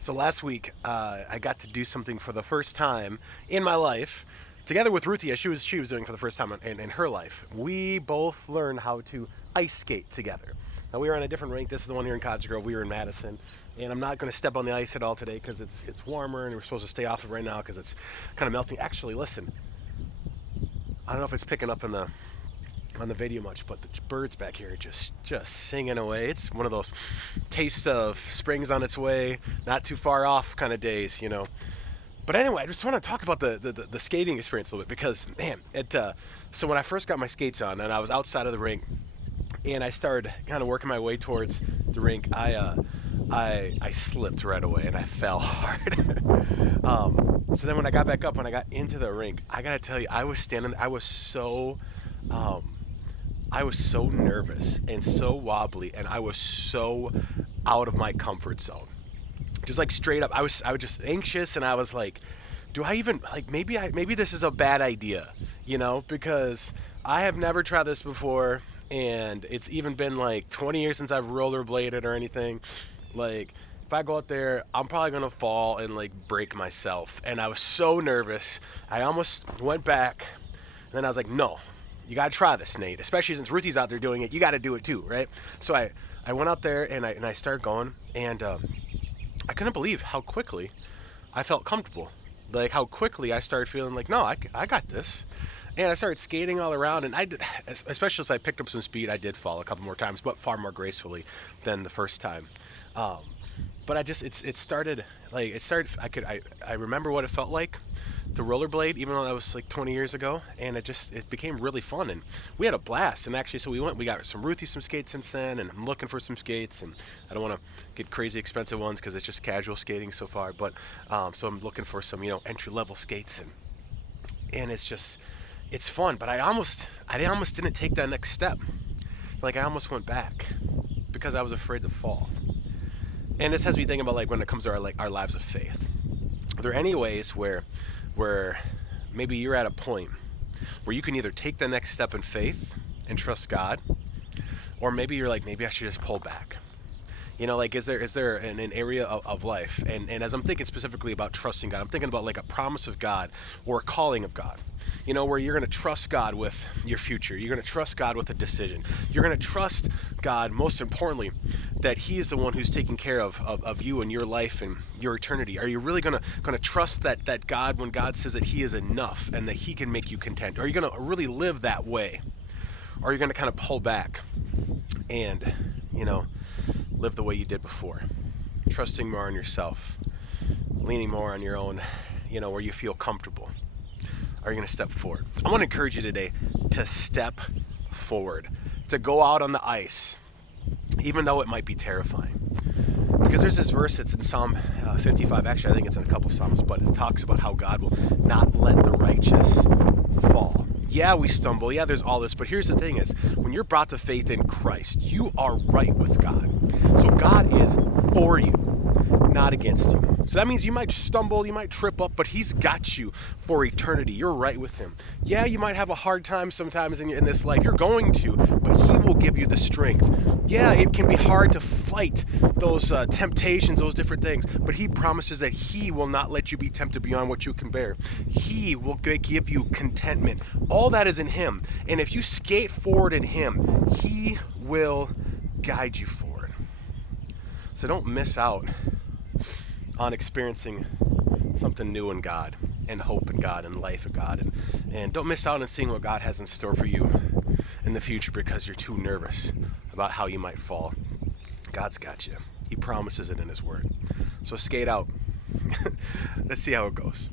So last week, I got to do something for the first time in my life, together with Ruthie, as she was doing for the first time in her life. We both learned how to ice skate together. Now we were on a different rink. This is the one here in Cottage Grove. We were in Madison, and I'm not going to step on the ice at all today because it's warmer, and we're supposed to stay off it right now because it's kind of melting. Actually, listen, I don't know if it's picking up on the video much, but the birds back here are just singing away. It's one of those taste of spring's on its way, not too far off kind of days, you know. But anyway, I just want to talk about the skating experience a little bit because, man, so when I first got my skates on and I was outside of the rink and I started kind of working my way towards the rink, I slipped right away and I fell hard. So then when I got back up, when I got into the rink, I gotta tell you, I was standing, I was so nervous and so wobbly, and I was so out of my comfort zone. Just like straight up, I was just anxious, and I was like, do I even like maybe this is a bad idea, you know, because I have never tried this before, and it's even been like 20 years since I've rollerbladed or anything. Like if I go out there, I'm probably gonna fall and like break myself. And I was so nervous. I almost went back, and then I was like, no, you got to try this, Nate, especially since Ruthie's out there doing it. You got to do it too, right? So I went out there and I started going, and I couldn't believe how quickly I felt comfortable. Like how quickly I started feeling like, no, I got this. And I started skating all around, and I did, especially as I picked up some speed, I did fall a couple more times, but far more gracefully than the first time. Um, but it started, I remember what it felt like to rollerblade, even though that was like 20 years ago, and it became really fun, and we had a blast. And actually, so we got some skates since then, and I'm looking for some skates, and I don't want to get crazy expensive ones because it's just casual skating so far, but so I'm looking for some, entry level skates, and it's fun. But I almost didn't take that next step. Like I almost went back because I was afraid to fall. And this has me thinking about like when it comes to our lives of faith. Are there any ways where maybe you're at a point where you can either take the next step in faith and trust God, or maybe you're like, maybe I should just pull back? Like is there an area of life, and as I'm thinking specifically about trusting God, I'm thinking about like a promise of God or a calling of God, where you're going to trust God with your future. You're going to trust God with a decision. You're going to trust God, most importantly, that He's the one who's taking care of you and your life and your eternity. Are you really going to trust that God, when God says that He is enough and that He can make you content? Are you going to really live that way? Or are you going to kind of pull back and, live the way you did before, trusting more on yourself, leaning more on your own, where you feel comfortable? Are you going to step forward? I want to encourage you today to step forward, to go out on the ice, even though it might be terrifying. Because there's this verse, it's in Psalm 55, actually I think it's in a couple Psalms, but it talks about how God will not let the righteous fall. Yeah, we stumble. Yeah, there's all this. But here's the thing is, when you're brought to faith in Christ, you are right with God. So God is for you, not against you. So that means you might stumble, you might trip up, but He's got you for eternity. You're right with Him. Yeah, you might have a hard time sometimes in this life. You're going to, but He will give you the strength. Yeah, it can be hard to fight those temptations, those different things, but He promises that He will not let you be tempted beyond what you can bear. He will give you contentment. All that is in Him. And if you skate forward in Him, He will guide you forward. So don't miss out on experiencing something new in God, and hope in God, and life in God, and don't miss out on seeing what God has in store for you in the future because you're too nervous about how you might fall. God's got you. He promises it in His Word. So skate out. Let's see how it goes.